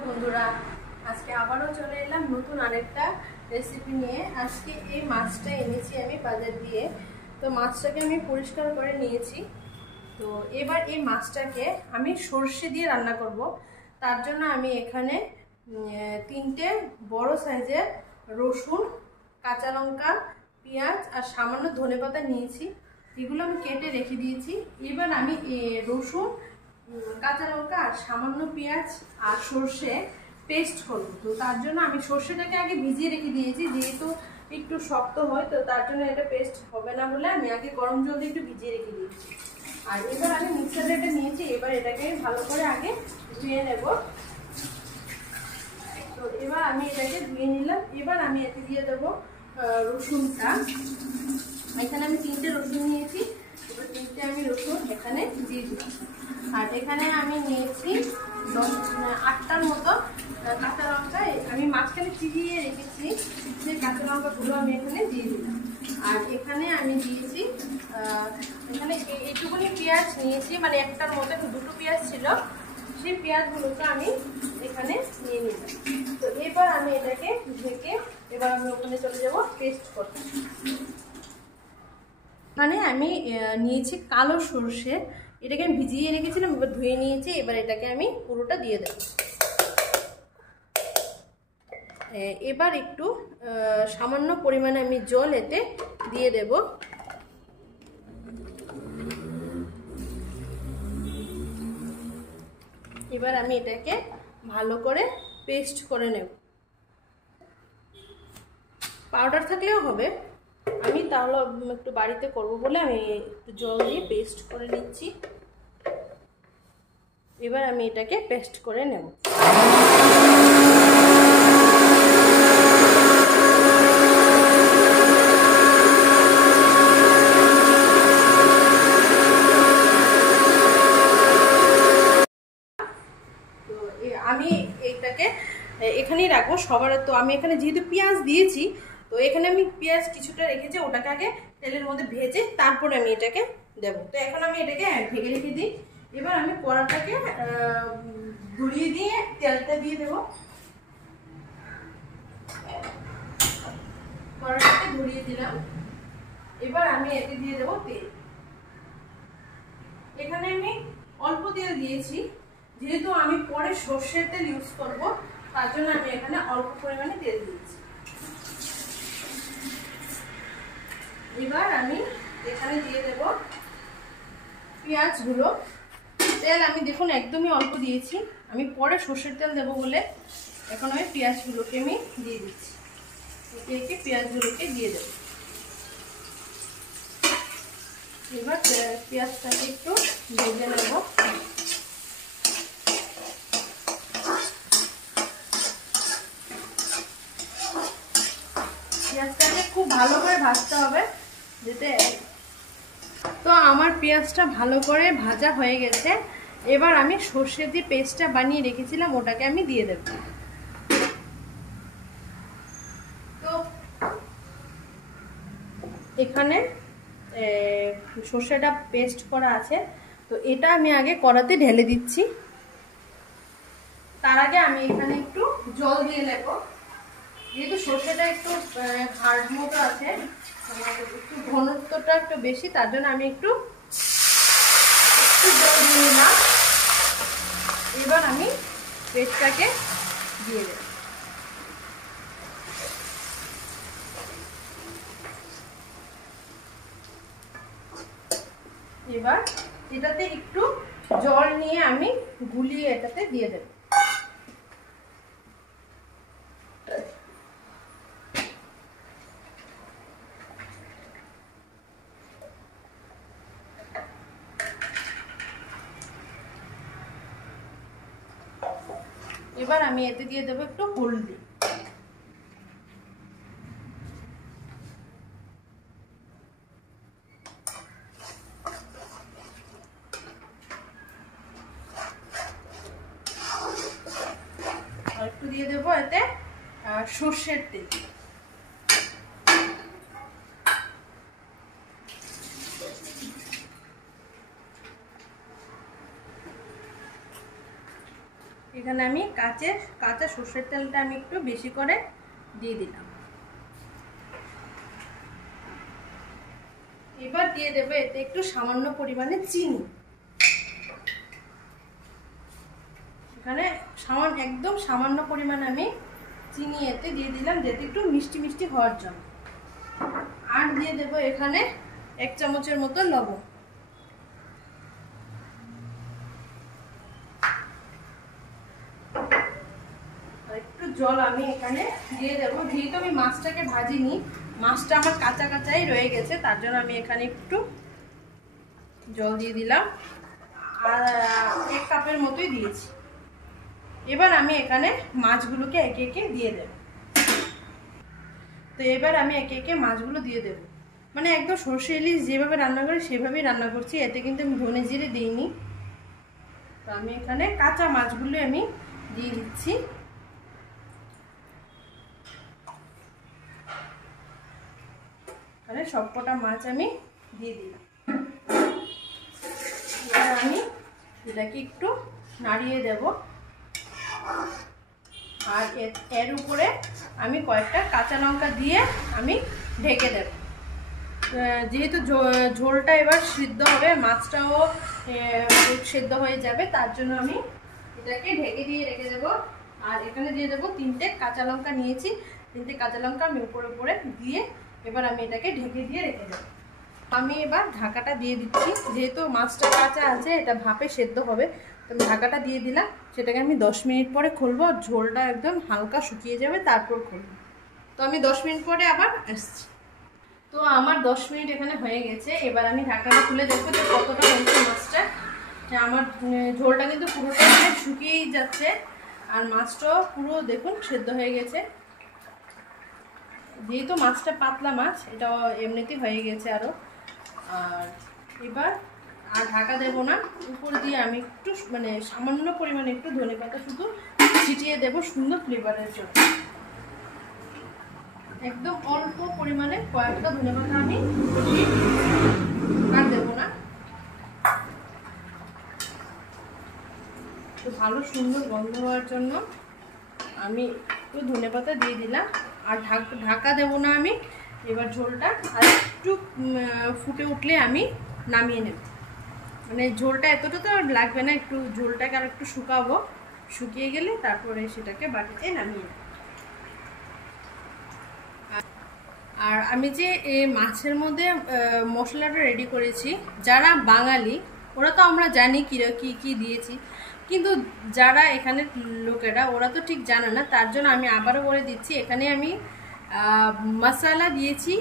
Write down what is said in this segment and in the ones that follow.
বন্ধুরা, আজকে আবারও চলে এলাম নতুন আরেকটা রেসিপি নিয়ে। আজকে এই মাছটা এনেছি আমি বাজার দিয়ে। তো মাছটাকে আমি পরিষ্কার করে নিয়েছি। তো এবার এই মাছটাকে আমি সর্ষে দিয়ে রান্না করব। তার জন্য আমি এখানে 3টে বড় সাইজের রসুন, কাঁচা লঙ্কা, পেঁয়াজ আর সামান্য ধনেপাতা নিয়েছি। এগুলো আমি কেটে রেখে দিয়েছি। এবার আমি রসুন, কাঁচা লঙ্কা আর সামান্য পেঁয়াজ আর সর্ষে পেস্ট করব। তো তার জন্য আমি সর্ষেটাকে আগে ভিজিয়ে রেখে দিয়েছি, যেহেতু একটু শক্ত হয় তো তার জন্য এটা পেস্ট হবে না বলে আমি আগে গরম জল দিয়ে একটু ভিজিয়ে রেখে দিয়েছি। আর এবার আমি মিক্সারে এটা নিয়েছি। এবার এটাকে ভালো করে আগে ধুয়ে নেব। তো এবার আমি এটাকে ধুয়ে নিলাম। এবার আমি এতে দিয়ে দেবো রসুনটা। এখানে আমি 3টে রসুন নিয়েছি। এবার 3টে আমি রসুন এখানে দিয়ে দিচ্ছি। আর এখানে আমি নিয়েছি 8টার মতো কাঁচা লঙ্কা। আমি মাঝখানে চিরিয়ে রেখেছি, যে কাঁচা লঙ্কাগুলো আমি এখানে দিয়ে দিলাম। আর এখানে আমি দিয়েছি এখানে এইটুকুনি পেঁয়াজ নিয়েছি, মানে একটার মতো 2টো পেঁয়াজ ছিল, সেই পেঁয়াজগুলোকে আমি এখানে নিয়ে নিলাম। তো এবার আমি এটাকে ঢেকে এবার আমি ওখানে চলে যাব পেস্ট করতে। এখানে আমি নিয়েছি কালো সর্ষে, এটাকে আমি ভিজিয়ে রেখেছিলাম, এবার ধুয়ে নিয়েছি। এবার এটাকে আমি পুরোটা দিয়ে দেব। এবার একটু সামান্য পরিমাণে আমি জল এতে দিয়ে দেব। এবার আমি এটাকে ভালো করে পেস্ট করে নেব। পাউডার থাকলেও হবে, আমি তাহলে একটু বাড়িতে করব বলে আমি একটু জল দিয়ে পেস্ট করে নিচ্ছি। এবার আমি এটাকে পেস্ট করে নেব। তো আমি এইটাকে এখানেই রাখবো সবার। তো আমি এখানে যেহেতু পেঁয়াজ দিয়েছি, তো এখানে আমি পেঁয়াজ কিছুটা রেখেছি, ওটাকে আগে তেলের মধ্যে ভেজে তারপরে আমি এটাকে দেবো। তো এখন আমি এটাকে ঢেকে রেখে দিই। এবার আমি কড়াটাকে ধরিয়ে দিয়ে তেলটা দিয়ে দেবো। কড়াটাকে ধরিয়ে দিলাম। এবার আমি এতে দিয়ে দেবো তেল। এখানে আমি অল্প তেল দিয়েছি, যেহেতু আমি পরে সর্ষের তেল ইউজ করব, তার জন্য আমি এখানে অল্প পরিমাণে তেল দিয়েছি। এবার আমি এখানে দিয়ে দেব পেঁয়াজগুলো। তেল আমি দেখুন একদমই অল্প দিয়েছি, আমি পরে সর্ষের তেল দেবো বলে এখন আমি পেঁয়াজগুলোকে আমি দিয়ে দিচ্ছি। একে পেঁয়াজগুলোকে দিয়ে দেব। এবার পেঁয়াজটাকে একটু ভেজে নেব। পেঁয়াজটাকে খুব ভালো করে ভাজতে হবে যাতে। তো আমার পেঁয়াজটা ভালো করে ভাজা হয়ে গেছে। এবার আমি সর্ষে দিয়ে পেস্টটা বানিয়ে রেখেছিলাম, ওটাকে আমি দিয়ে দেব। তো এখানে সর্ষেটা পেস্ট করা আছে, তো এটা আমি আগে কড়াতে ঢেলে দিচ্ছি। তার আগে আমি এখানে একটু জল দিয়ে নেব, যেহেতু সর্ষেটা একটু হার্ড মতো আছে, একটু ঘনত্বটা একটু বেশি, তার জন্য আমি একটু জল দিয়ে নিলাম। এবার আমি পেস্টটাকে দিয়ে দেব। এবার এটাতে একটু জল নিয়ে আমি গুলিয়ে এটাতে দিয়ে দেব। এবার আমি এতে দিয়ে দেবো একটু হলদি। আর একটু দিয়ে দেবো এতে সর্ষের তেল। এখানে আমি কাঁচা সর্ষের তেলটা আমি একটু বেশি করে দিয়ে দিলাম। এবার দিয়ে দেবো এতে একটু সামান্য পরিমাণে চিনি। এখানে একদম সামান্য পরিমাণে আমি চিনি এতে দিয়ে দিলাম, যাতে একটু মিষ্টি মিষ্টি হওয়ার জন্য। আর দিয়ে দেবো এখানে 1 চামচের মতো লবণ। একটু জল আমি এখানে দিয়ে দেবো, যেহেতু আমি মাছটাকে ভাজিনি, মাছটা আমার কাঁচা কাঁচাই রয়ে গেছে, তার জন্য আমি এখানে একটু জল দিয়ে দিলাম। আর 1 কাপের মতোই দিয়েছি। এবার আমি এখানে মাছগুলোকে একে একে দিয়ে দেব। তো এবার আমি একে একে মাছগুলো দিয়ে দেব, মানে একদম সর্ষে ইলিশ যেভাবে রান্না করি সেভাবেই রান্না করছি, এতে কিন্তু আমি ধনে জিরে দিইনি। তো আমি এখানে কাঁচা মাছগুলো আমি দিয়ে দিচ্ছি। এখানে সবকটা মাছ আমি দিয়ে দিলাম। এবার আমি এটাকে একটু নাড়িয়ে দেব, আর এর উপরে আমি কয়েকটা কাঁচা লঙ্কা দিয়ে আমি ঢেকে দেব। যেহেতু ঝোলটা এবার সিদ্ধ হবে, মাছটাও সিদ্ধ হয়ে যাবে, তার জন্য আমি এটাকে ঢেকে দিয়ে রেখে দেব। আর এখানে দিয়ে দেবো 3টে কাঁচা লঙ্কা নিয়েছি, 3টে কাঁচা লঙ্কা আমি উপরে দিয়ে এবার আমি এটাকে ঢেকে দিয়ে রেখে দেব। আমি এবার ঢাকাটা দিয়ে দিচ্ছি, যেহেতু মাছটা কাঁচা আছে, এটা ভাপে সেদ্ধ হবে। তো আমি ঢাকাটা দিয়ে দিলাম, সেটাকে আমি 10 মিনিট পরে খুলবো। ঝোলটা একদম হালকা শুকিয়ে যাবে, তারপর খুলবো। তো আমি 10 মিনিট পরে আবার আসছি। তো আমার 10 মিনিট এখানে হয়ে গেছে। এবার আমি ঢাকাটা খুলে দেখবো যে কতটা হয়েছে মাছটা। আমার ঝোলটা কিন্তু পুরোটা শুকিয়েই যাচ্ছে, আর মাছটাও পুরো দেখুন সেদ্ধ হয়ে গেছে। যেহেতু মাছটা পাতলা মাছ, এটা এমনিতেই হয়ে গেছে আরও। আর এবার আর ঢাকা দেবো না, উপর দিয়ে আমি একটু মানে সামান্য পরিমাণে একটু ধনেপাতা শুধু ছিটিয়ে দেবো সুন্দর ফ্লেভারের জন্য। একদম অল্প পরিমাণে কয়েকটা ধনেপাতা আমি আর দেবো না। তো ভালো সুন্দর গন্ধ হওয়ার জন্য আমি একটু ধনেপাতা দিয়ে দিলাম। আর ঢাকা দেবো না আমি। এবার ঝোলটা আর একটু ফুটে উঠলে আমি নামিয়ে নেব। মানে ঝোলটা এতটা তো লাগবে না, একটু ঝোলটাকে আর একটু শুকাবো, শুকিয়ে গেলে তারপরে সেটাকে বাটিতে নামিয়ে নেব। আর আমি যে এই মাছের মধ্যে মশলাটা রেডি করেছি, যারা বাঙালি ওরা তো আমরা জানি কি কি দিয়েছি, কিন্তু যারা এখানে লোকেরা ওরা তো ঠিক জানে না, তার জন্য আমি আবারও বলে দিচ্ছি। এখানে আমি মশলা দিয়েছি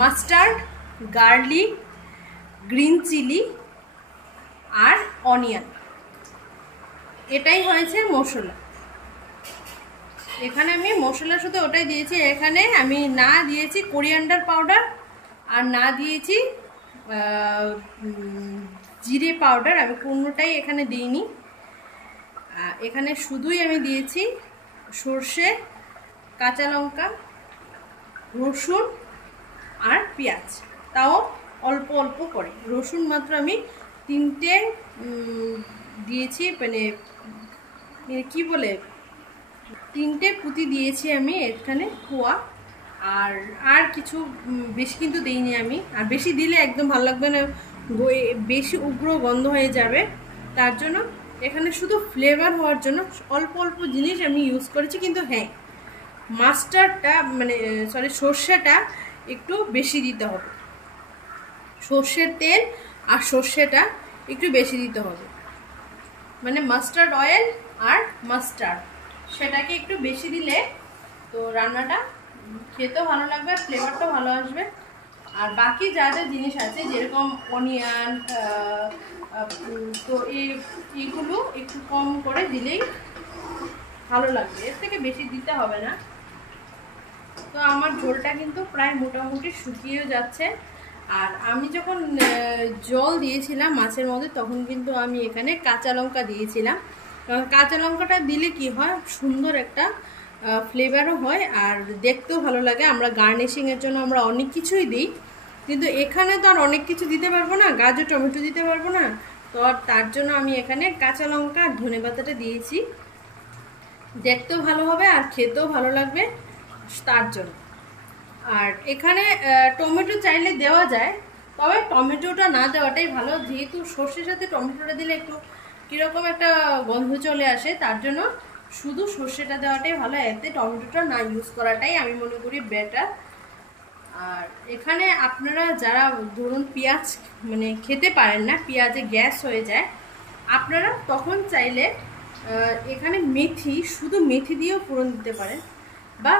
মাস্টার্ড, গার্লিক, গ্রিন চিলি আর অনিয়ন, এটাই হয়েছে মশলা। এখানে আমি মশলা শুধু ওটাই দিয়েছি। এখানে আমি না দিয়েছি কোরিয়ান্ডার পাউডার, আর না দিয়েছি জিরে পাউডার, আমি কোনোটাই এখানে দিইনি। এখানে শুধুই আমি দিয়েছি সর্ষে, কাঁচা লঙ্কা, রসুন আর পেঁয়াজ, তাও অল্প অল্প করে। রসুন মাত্র আমি 3টে দিয়েছি, মানে কি বলে 3টে কুচি দিয়েছি আমি এখানে কোয়া। আর কিছু বেশি কিন্তু দিইনি আমি, আর বেশি দিলে একদম ভালো লাগবে না, বেশি উগ্র গন্ধ হয়ে যাবে। তার জন্য এখানে শুধু ফ্লেভার হওয়ার জন্য অল্প অল্প জিনিস আমি ইউজ করেছি। কিন্তু হ্যাঁ, মাস্টার্ডটা মানে সর্ষেটা একটু বেশি দিতে হবে, সর্ষের তেল আর সর্ষেটা একটু বেশি দিতে হবে। মানে মাস্টার্ড অয়েল আর মাস্টার্ড সেটাকে একটু বেশি দিলে তো রান্নাটা খেতেও ভালো লাগবে, ফ্লেভারটাও ভালো আসবে। আর বাকি যা যা জিনিস আছে যেরকম অনিয়ন, তো এইগুলো একটু কম করে দিলেই ভালো লাগবে, এর থেকে বেশি দিতে হবে না। তো আমার ঝোলটা কিন্তু প্রায় মোটামুটি শুকিয়েও যাচ্ছে। আর আমি যখন জল দিয়েছিলাম মাছের মধ্যে, তখন কিন্তু আমি এখানে কাঁচা লঙ্কা দিয়েছিলাম। কারণ কাঁচা লঙ্কাটা দিলে কি হয়, সুন্দর একটা ফ্লেভারও হয় আর দেখতেও ভালো লাগে। আমরা গার্নিশিংয়ের জন্য আমরা অনেক কিছুই দিই, কিন্তু এখানে তো আর অনেক কিছু দিতে পারবো না, গাজর টমেটো দিতে পারবো না। তো তার জন্য আমি এখানে কাঁচা লঙ্কা আর ধনেপাতাটা দিয়েছি, দেখতেও ভালো হবে আর খেতেও ভালো লাগবে তার জন্য। আর এখানে টমেটো চাইলে দেওয়া যায়, তবে টমেটোটা না দেওয়াটাই ভালো, যেহেতু সর্ষের সাথে টমেটোটা দিলে একটু কীরকম একটা গন্ধ চলে আসে, তার জন্য শুধু সর্ষেটা দেওয়াটাই ভালো, এতে টমেটোটা না ইউজ করাটাই আমি মনে করি বেটার। আর এখানে আপনারা যারা ধরুন পেঁয়াজ মানে খেতে পারেন না, পেঁয়াজে গ্যাস হয়ে যায়, আপনারা তখন চাইলে এখানে মেথি, শুধু মেথি দিয়েও ফোড়ন দিতে পারেন বা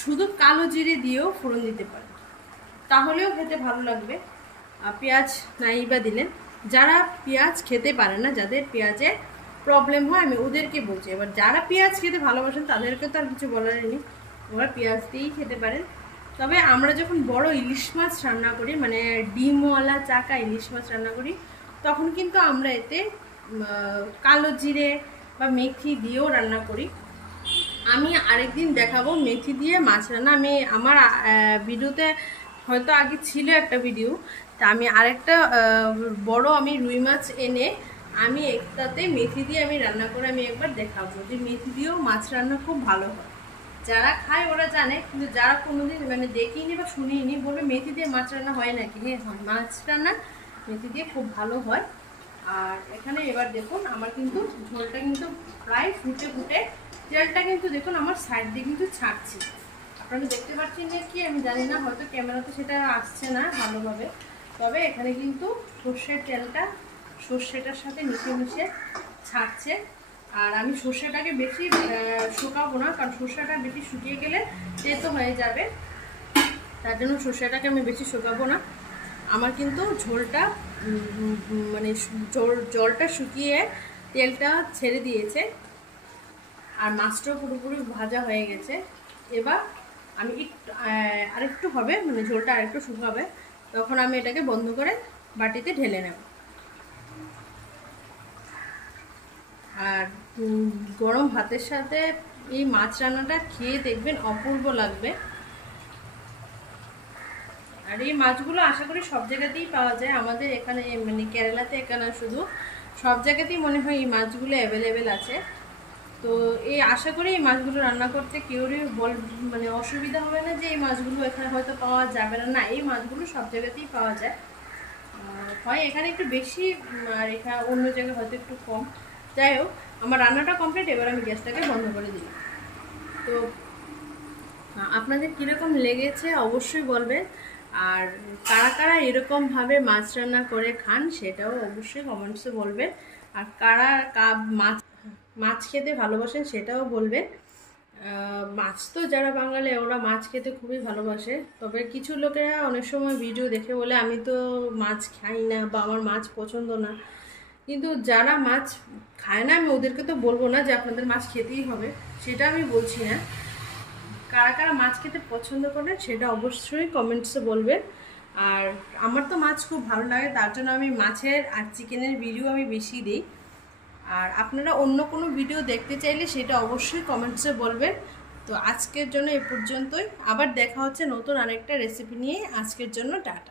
শুধু কালো জিরে দিয়েও ফোড়ন দিতে পারেন, তাহলেও খেতে ভালো লাগবে। পেঁয়াজ নাই বা দিলেন, যারা পেঁয়াজ খেতে পারে না, যাদের পেঁয়াজে প্রবলেম হয়, আমি ওদেরকে বলছি। এবার যারা পেঁয়াজ খেতে ভালোবাসেন তাদেরকে তো আর কিছু বলার নেই, ওরা পেঁয়াজ দিয়েই খেতে পারেন। তবে আমরা যখন বড় ইলিশ মাছ রান্না করি, মানে ডিমওয়ালা চাকা ইলিশ মাছ রান্না করি, তখন কিন্তু আমরা এতে কালো জিরে বা মেথি দিয়েও রান্না করি। আমি আরেকদিন দেখাবো মেথি দিয়ে মাছ রান্না। আমি আমার ভিডিওতে হয়তো আগে ছিল একটা ভিডিও, তা আমি আরেকটা বড় আমি রুই মাছ এনে আমি একটাতে মেথি দিয়ে আমি রান্না করে আমি একবার দেখাবো যে মেথি দিয়েও মাছ রান্না খুব ভালো হয়। যারা খায় ওরা জানে, কিন্তু যারা কোনোদিন মানে দেখিনি বা শুনিনি বলবে মেথি দিয়ে মাছ রান্না হয় নাকি। হ্যাঁ হয়, মাছ রান্না মেথি দিয়ে খুব ভালো হয়। আর এখানে এবার দেখুন আমার কিন্তু ঝোলটা কিন্তু প্রায় ফুটে ফুটে তেলটা কিন্তু দেখুন আমার সাইড দিয়ে কিন্তু ছাড়ছে, আপনারা দেখতে পাচ্ছেন যে কি আমি জানি না, হয়তো ক্যামেরাতে সেটা আসছে না ভালোভাবে, তবে এখানে কিন্তু সর্ষের তেলটা সর্ষেটার সাথে মিশে মিশে ছাড়ছে। আর আমি সর্ষেটাকে বেশি শুকাবো না, কারণ সর্ষেটা বেশি শুকিয়ে গেলে তেতো হয়ে যাবে, তার জন্য সর্ষেটাকে আমি বেশি শুকাবো না। আমার কিন্তু ঝোলটা মানে জলটা শুকিয়ে তেলটা ছেড়ে দিয়েছে আর মাছটাও পুরোপুরি ভাজা হয়ে গেছে। এবার আমি আরেকটু হবে, মানে ঝোলটা আরেকটু শুকাবে, তখন আমি এটাকে বন্ধ করে বাটিতে ঢেলে নেব। আর গরম ভাতের সাথে এই মাছ রান্নাটা খেয়ে দেখবেন অপূর্ব লাগবে। আর এই মাছগুলো আশা করি সব জায়গাতেই পাওয়া যায়, আমাদের এখানে মানে কেরালাতে এখানে শুধু সব জায়গাতেই মনে হয় এই মাছগুলো অ্যাভেলেবেল আছে। তো এই আশা করি এই মাছগুলো রান্না করতে কেউরই মানে অসুবিধা হবে না যে এই মাছগুলো এখানে হয়তো পাওয়া যাবে না, না এই মাছগুলো সব জায়গাতেই পাওয়া যায়, হয় এখানে একটু বেশি আর এখানে অন্য জায়গায় হয়তো একটু কম। যাই হোক, আমার রান্নাটা কমপ্লিট, এবার আমি গ্যাসটাকে বন্ধ করে দিলাম। তো আপনাদের কীরকম লেগেছে অবশ্যই বলবেন, আর কারা কারা এরকমভাবে মাছ রান্না করে খান সেটাও অবশ্যই কমেন্টসে বলবেন, আর কারা মাছ খেতে ভালোবাসেন সেটাও বলবেন। মাছ তো যারা বাঙালি ওরা মাছ খেতে খুবই ভালোবাসে, তবে কিছু লোকেরা অনেক সময় ভিডিও দেখে বলে আমি তো মাছ খাই না বা আমার মাছ পছন্দ না, কিন্তু যারা মাছ খায় না আমি ওদেরকে তো বলবো না যে আপনাদের মাছ খেতেই হবে, সেটা আমি বলছি না। কারা কারা মাছ খেতে পছন্দ করেন সেটা অবশ্যই কমেন্টসে বলবেন। আর আমার তো মাছ খুব ভালো লাগে, তার জন্য আমি মাছের আর চিকেনের ভিডিও আমি বেশি দিই। আর আপনারা অন্য কোনো ভিডিও দেখতে চাইলে সেটা অবশ্যই কমেন্টসে বলবেন। তো আজকের জন্য এ পর্যন্তই, আবার দেখা হচ্ছে নতুন আরেকটা রেসিপি নিয়ে। আজকের জন্য টাটা।